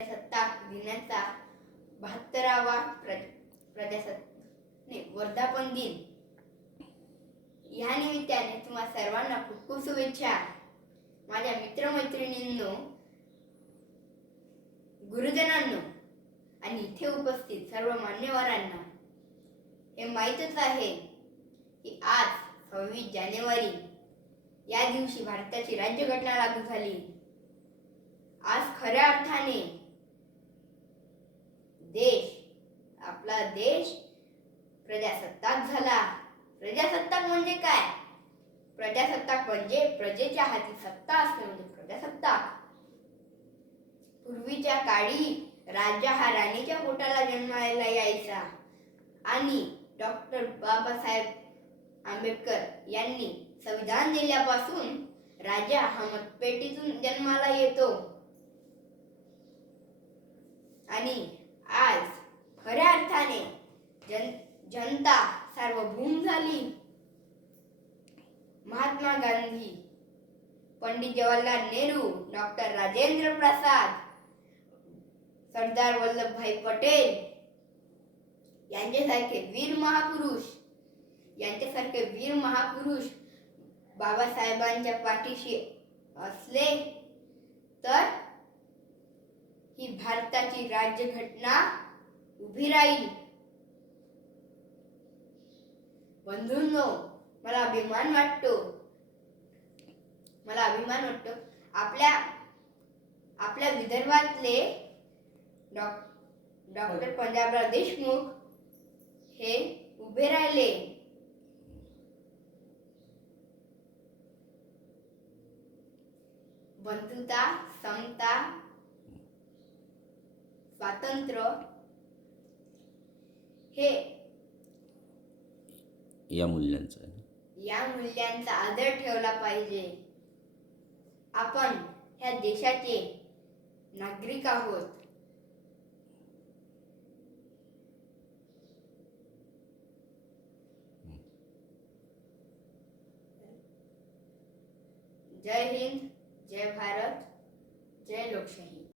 प्रजासत्ताक दिनाचा 72वा वर्धापन दिन या निमित्ताने तुम्हा सर्वांना खूप खूप शुभेच्छा. माझ्या मित्रमैत्रिणींनो, गुरुजनांनो आणि इथे उपस्थित सर्व मान्यवरांना हे माहीतच आहे की आज 26 जानेवारी या दिवशी भारताची राज्यघटना लागू झाली. आज खऱ्या अर्थाने आपला देश प्रजासत्ताक झाला. प्रजासत्ताक म्हणजे काय? प्रजासत्ताक म्हणजे प्रजेच्या हाती सत्ता असणे म्हणजे प्रजासत्ताक. पूर्वीच्या काळी राजा हा राणीच्या पोटाला जन्माला यायचा आणि डॉक्टर बाबासाहेब आंबेडकर यांनी संविधान दिल्यापासून राजा हा मतपेटीतून जन्माला येतो. आणि आज खऱ्या अर्थाने जनता सार्वभौम झाली. महात्मा गांधी, पंडित जवाहरलाल नेहरू, डॉक्टर राजेंद्र प्रसाद, सरदार वल्लभभाई पटेल यांच्यासारखे वीर महापुरुष बाबासाहेबांच्या पाठीशी असले तर ही भारताची राज्यघटना उभी राहील. बंधूंनो, मला अभिमान वाटतो आपल्या विदर्भातले डॉक्टर पंजाबराव देशमुख हे उभे राहिले. बंधुता, समता, स्वातंत्र्य हे या मूल्यांचा आदर ठेवला पाहिजे. आपण ह्या देशाचे नागरिक आहोत. जय हिंद, जय भारत, जय लोकशाही.